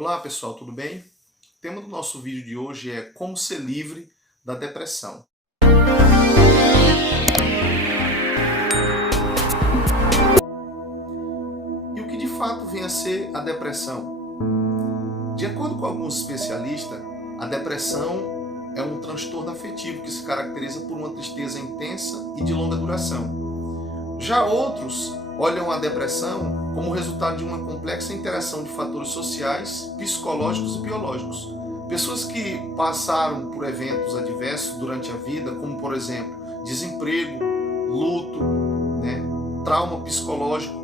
Olá pessoal, tudo bem? O tema do nosso vídeo de hoje é como ser livre da depressão. E o que de fato vem a ser a depressão? De acordo com alguns especialistas, a depressão é um transtorno afetivo que se caracteriza por uma tristeza intensa e de longa duração. Já outros olham a depressão como resultado de uma complexa interação de fatores sociais, psicológicos e biológicos. Pessoas que passaram por eventos adversos durante a vida, como por exemplo, desemprego, luto, trauma psicológico,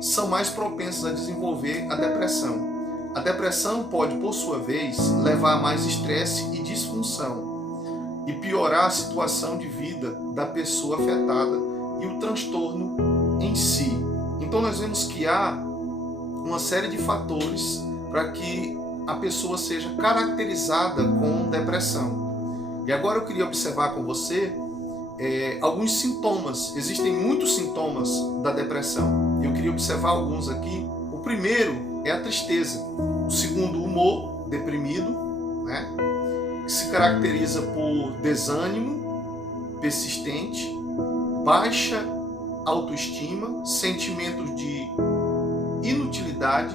são mais propensas a desenvolver a depressão. A depressão pode, por sua vez, levar a mais estresse e disfunção e piorar a situação de vida da pessoa afetada e o transtorno em si. Então nós vemos que há uma série de fatores para que a pessoa seja caracterizada com depressão. E agora eu queria observar com você alguns sintomas. Existem muitos sintomas da depressão. Eu queria observar alguns aqui. O primeiro é a tristeza. O segundo, o humor deprimido, que se caracteriza por desânimo persistente, baixa autoestima, sentimentos de inutilidade.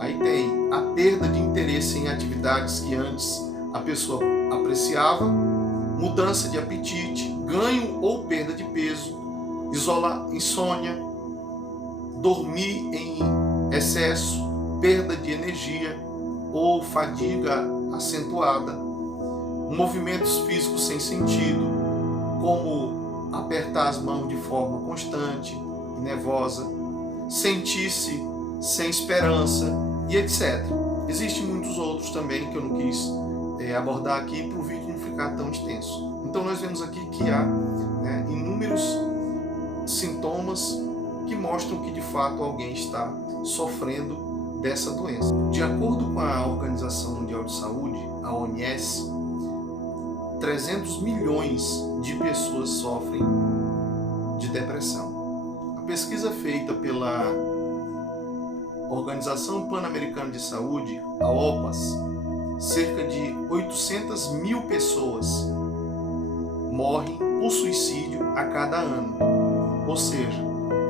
Aí tem a perda de interesse em atividades que antes a pessoa apreciava, mudança de apetite, ganho ou perda de peso, insônia, dormir em excesso, perda de energia ou fadiga acentuada, movimentos físicos sem sentido, como apertar as mãos de forma constante e nervosa, sentir-se sem esperança e etc. Existem muitos outros também que eu não quis abordar aqui para o vídeo não ficar tão extenso. Então nós vemos aqui que há inúmeros sintomas que mostram que de fato alguém está sofrendo dessa doença. De acordo com a Organização Mundial de Saúde, a OMS, 300 milhões de pessoas sofrem de depressão. A pesquisa feita pela Organização Pan-Americana de Saúde, a OPAS, cerca de 800 mil pessoas morrem por suicídio a cada ano. Ou seja,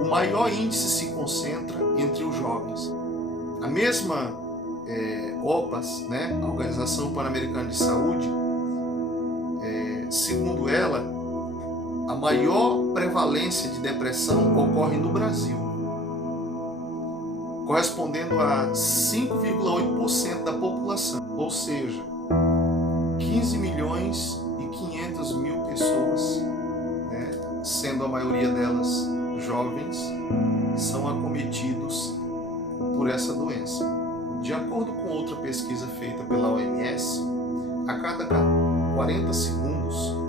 o maior índice se concentra entre os jovens. A mesma OPAS, a Organização Pan-Americana de Saúde, segundo ela, a maior prevalência de depressão ocorre no Brasil, correspondendo a 5,8% da população, ou seja, 15 milhões e 500 mil pessoas, sendo a maioria delas jovens, são acometidos por essa doença. De acordo com outra pesquisa feita pela OMS, a cada 40 segundos,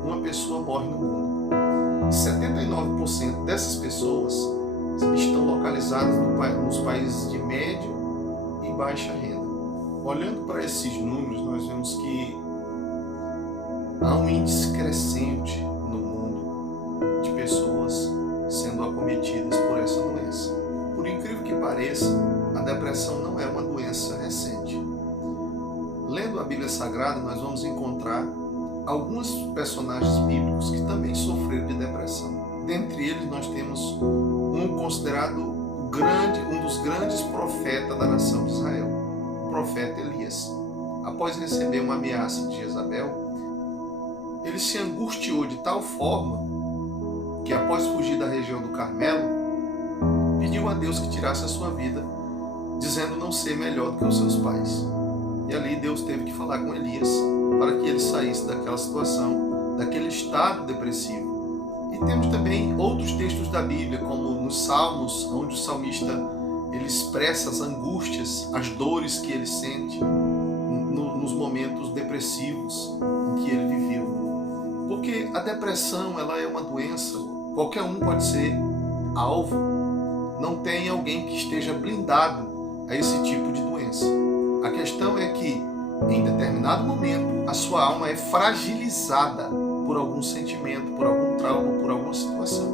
uma pessoa morre no mundo. E 79% dessas pessoas estão localizadas nos países de média e baixa renda. Olhando para esses números, nós vemos que há um índice crescente no mundo de pessoas sendo acometidas por essa doença. Por incrível que pareça, a depressão não é uma doença recente. Lendo a Bíblia Sagrada, nós vamos encontrar alguns personagens bíblicos que também sofreram de depressão. Dentre eles, nós temos um considerado um dos grandes profetas da nação de Israel, o profeta Elias. Após receber uma ameaça de Jezabel, ele se angustiou de tal forma que, após fugir da região do Carmelo, pediu a Deus que tirasse a sua vida, dizendo não ser melhor do que os seus pais. E ali Deus teve que falar com Elias para que ele saísse daquela situação, daquele estado depressivo. E temos também outros textos da Bíblia, como nos Salmos, onde o salmista ele expressa as angústias, as dores que ele sente nos momentos depressivos em que ele viveu. Porque a depressão ela é uma doença, qualquer um pode ser alvo. Não tem alguém que esteja blindado a esse tipo de doença. A questão é que, em determinado momento, a sua alma é fragilizada por algum sentimento, por algum trauma, por alguma situação,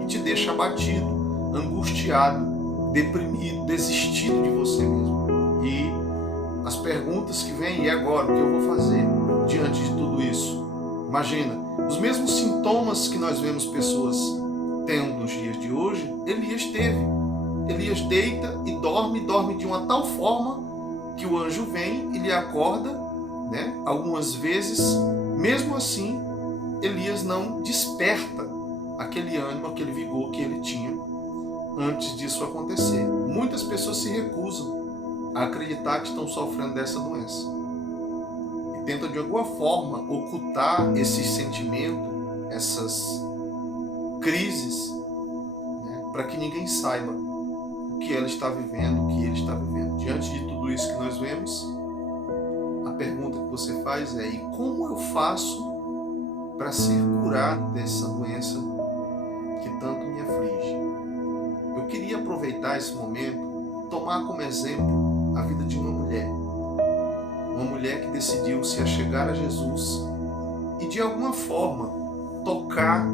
e te deixa abatido, angustiado, deprimido, desistido de você mesmo. E perguntas que vêm: e agora? O que eu vou fazer diante de tudo isso? Imagina, os mesmos sintomas que nós vemos pessoas tendo nos dias de hoje, Elias teve. Elias deita e dorme de uma tal forma que o anjo vem e lhe acorda, né? Algumas vezes, mesmo assim, Elias não desperta aquele ânimo, aquele vigor que ele tinha antes disso acontecer. Muitas pessoas se recusam a acreditar que estão sofrendo dessa doença e tentam de alguma forma ocultar esse sentimento, essas crises, né, para que ninguém saiba o que ela está vivendo, o que ele está vivendo. Diante de tudo isso que nós vemos, a pergunta que você faz é: e como eu faço para ser curado dessa doença que tanto me aflige? Eu queria aproveitar esse momento, tomar como exemplo a vida de uma mulher que decidiu se achegar a Jesus e de alguma forma tocar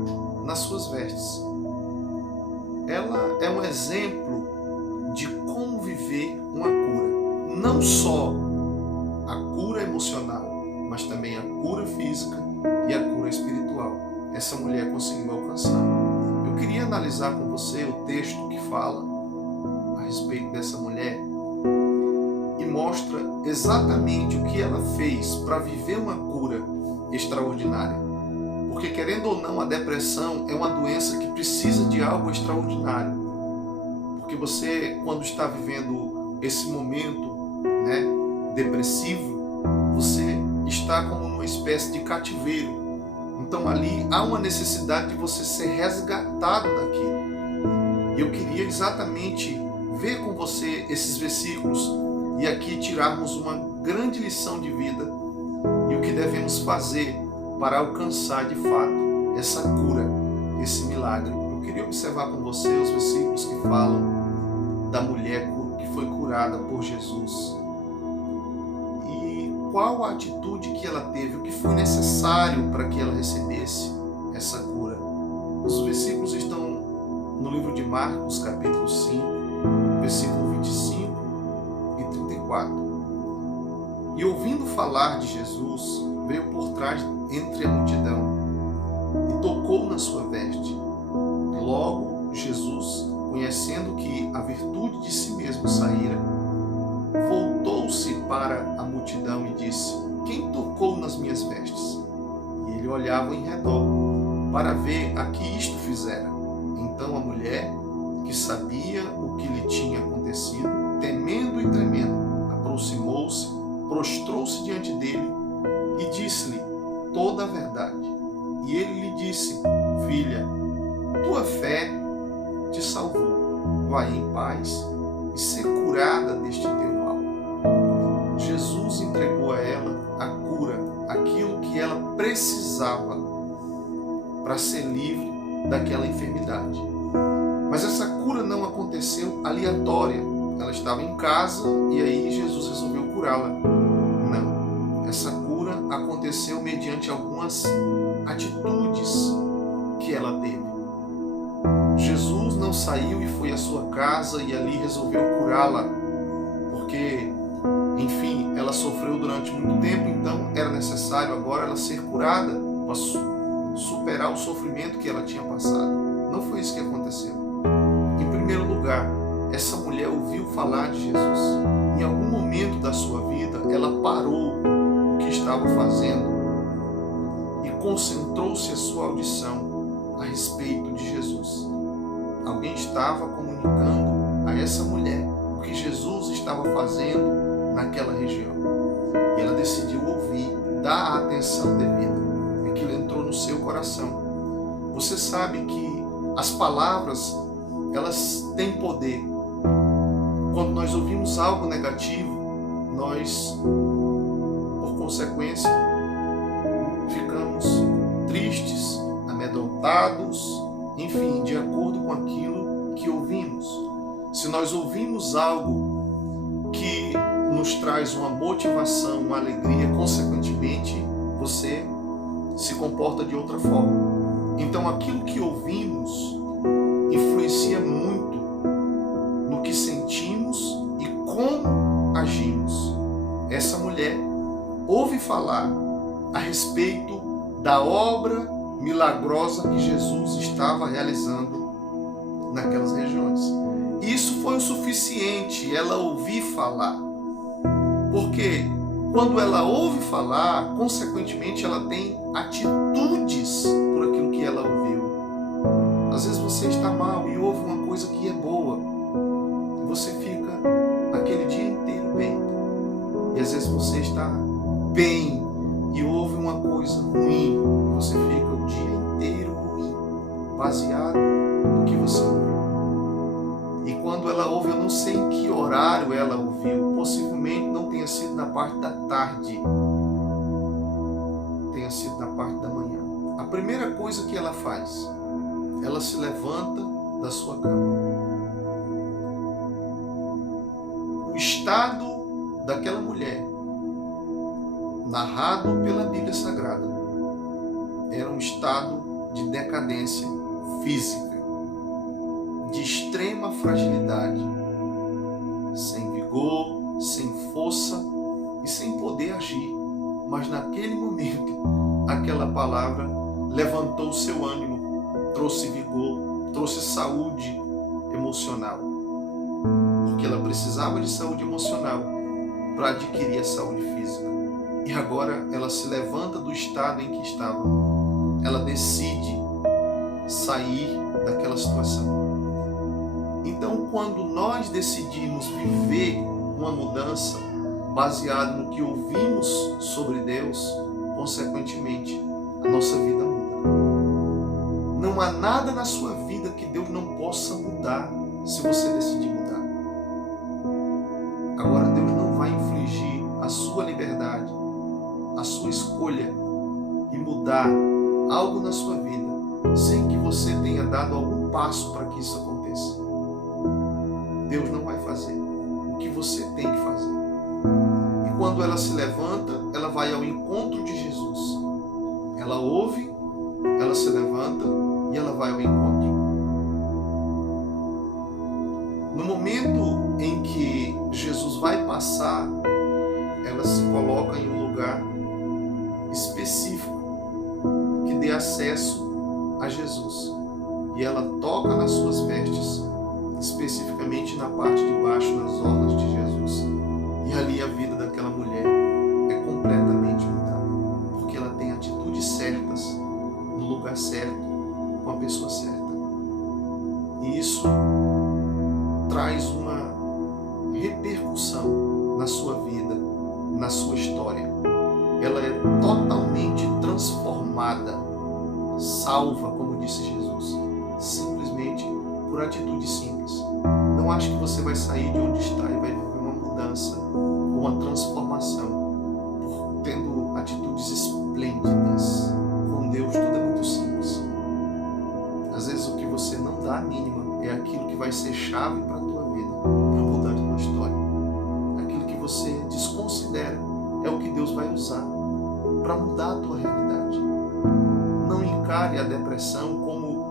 nas suas vestes. Ela é um exemplo de como viver uma cura, não só a cura emocional, mas também a cura física e a cura espiritual. Essa mulher conseguiu alcançar. Eu queria analisar com você o texto que fala a respeito dessa mulher e mostra exatamente o que ela fez para viver uma cura extraordinária. Porque, querendo ou não, a depressão é uma doença que precisa de algo extraordinário. Porque você, quando está vivendo esse momento, né, depressivo, você está como numa espécie de cativeiro. Então ali há uma necessidade de você ser resgatado daquilo. E eu queria exatamente ver com você esses versículos e aqui tirarmos uma grande lição de vida e o que devemos fazer para alcançar de fato essa cura, esse milagre. Eu queria observar com você os versículos que falam da mulher que foi curada por Jesus. Qual a atitude que ela teve, o que foi necessário para que ela recebesse essa cura. Os versículos estão no livro de Marcos, capítulo 5, versículo 25 e 34. E ouvindo falar de Jesus, veio por trás entre a multidão e tocou na sua veste. Logo, Jesus, conhecendo que a virtude de si mesmo saíra, voltou-se para a multidão e disse: quem tocou nas minhas vestes? E ele olhava em redor para ver a que isto fizera. Então a mulher, que sabia o que lhe tinha acontecido, temendo e tremendo, aproximou-se, prostrou-se diante dele e disse-lhe toda a verdade. E ele lhe disse: filha, tua fé te salvou. Vai em paz e ser curada deste teu mal. Jesus entregou a ela a cura, aquilo que ela precisava para ser livre daquela enfermidade. Mas essa cura não aconteceu aleatória. Ela estava em casa e aí Jesus resolveu curá-la. Não. Essa cura aconteceu mediante algumas atitudes que ela teve. Jesus não saiu e foi à sua casa e ali resolveu curá-la, porque, enfim, ela sofreu durante muito tempo, então era necessário agora ela ser curada para superar o sofrimento que ela tinha passado. Não foi isso que aconteceu. Em primeiro lugar, essa mulher ouviu falar de Jesus. Em algum momento da sua vida, ela parou o que estava fazendo e concentrou-se a sua audição a respeito de Jesus. Alguém estava comunicando a essa mulher o que Jesus estava fazendo naquela região. E ela decidiu ouvir, dar a atenção devida. Aquilo entrou no seu coração. Você sabe que as palavras, elas têm poder. Quando nós ouvimos algo negativo, nós, por consequência, ficamos tristes, amedrontados, enfim, de acordo com aquilo que ouvimos. Se nós ouvimos algo que nos traz uma motivação, uma alegria, consequentemente, você se comporta de outra forma. Então, aquilo que ouvimos influencia muito no que sentimos e como agimos. essa mulher ouve falar a respeito da obra milagrosa que Jesus estava realizando naquelas regiões. Isso foi o suficiente, ela ouvir falar. Porque quando ela ouve falar, consequentemente ela tem atitudes por aquilo que ela ouviu. Às vezes você está mal e ouve uma coisa que é boa, e você fica aquele dia inteiro bem. E às vezes você está bem e ouve uma coisa ruim, e você fica o dia inteiro ruim, baseado no que você ouviu. E quando ela ouve, eu não sei em que horário ela ouviu, possivelmente não tenha sido na parte da tarde, tenha sido na parte da manhã. A primeira coisa que ela faz, ela se levanta da sua cama. O estado daquela mulher, narrado pela Bíblia Sagrada, era um estado de decadência física, de extrema fragilidade, sem vigor, sem força e sem poder agir. Mas naquele momento, aquela palavra levantou o seu ânimo, trouxe vigor, trouxe saúde emocional. Porque ela precisava de saúde emocional para adquirir a saúde física. E agora ela se levanta do estado em que estava. Ela decide sair daquela situação. Então, quando nós decidimos viver uma mudança baseada no que ouvimos sobre Deus, consequentemente, a nossa vida muda. Não há nada na sua vida que Deus não possa mudar se você decidir mudar. Agora, Deus não vai infligir a sua liberdade, a sua escolha e mudar algo na sua vida sem que você tenha dado algum passo para que isso aconteça. Deus não vai fazer o que você tem que fazer. E quando ela se levanta, ela vai ao encontro de Jesus. Ela ouve, ela se levanta e ela vai ao encontro. No momento em que Jesus vai passar, ela se coloca em um lugar específico que dê acesso a Jesus. E ela toca nas suas vestes, especificamente na parte de baixo, nas orlas de Jesus. E ali a vida daquela mulher é completamente mudada, porque ela tem atitudes certas, no lugar certo, com a pessoa certa. E isso traz uma repercussão na sua vida, na sua história. Ela é totalmente transformada, salva, como disse Jesus, simplesmente por atitude simples. Não acho que você vai sair de onde está e vai viver uma mudança, uma transformação, tendo atitudes esplêndidas. Com Deus tudo é muito simples. Às vezes o que você não dá a mínima é aquilo que vai ser chave para a tua vida, para mudar a tua história. Aquilo que você desconsidera é o que Deus vai usar para mudar a tua realidade. Não encare a depressão como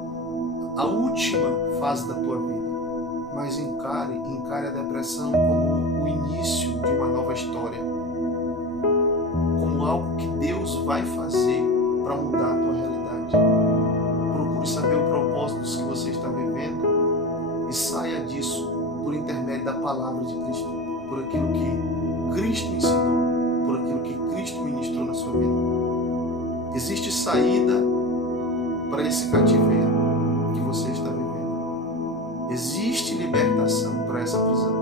a última fase da tua vida, mas encare a depressão como o início de uma nova história, como algo que Deus vai fazer para mudar a tua realidade. Procure saber o propósito que você está vivendo e saia disso por intermédio da palavra de Cristo, por aquilo que Cristo ensinou, por aquilo que Cristo ministrou na sua vida. Existe saída para esse cativeiro que você está vivendo. Existe libertação para essa prisão.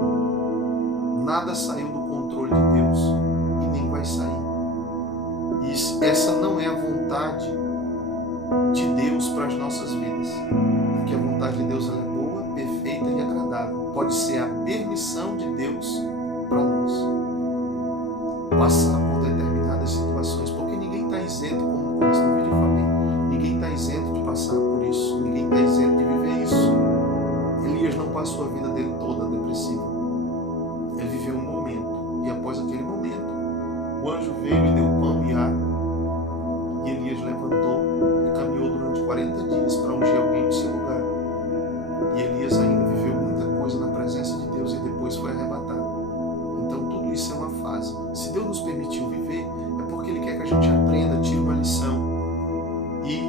Nada saiu do controle de Deus e nem vai sair. E essa não é a vontade de Deus para as nossas vidas. Porque a vontade de Deus ela é boa, perfeita e agradável. Pode ser a permissão de Deus para nós passar por determinadas situações, porque ninguém está isento, como no vídeo eu falei, ninguém está isento de passar por isso, ninguém está isento de viver isso. Elias não passou a vida dele toda depressiva. Ele viveu um momento, e após aquele momento, o anjo veio e deu pão e água, e Elias levantou e caminhou durante 40 dias para ungir alguém no seu lugar. E Elias ainda viveu muita coisa na presença de Deus e depois foi arrebatado. Então tudo isso é uma fase. Se Deus nos permitiu viver, é porque Ele quer que a gente aprenda, tire uma lição e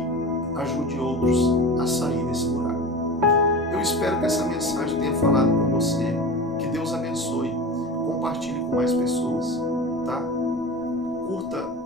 ajude outros a sair desse buraco. Eu espero que essa mensagem tenha falado com você. Que Deus abençoe. Compartilhe com mais pessoas, tá? Curta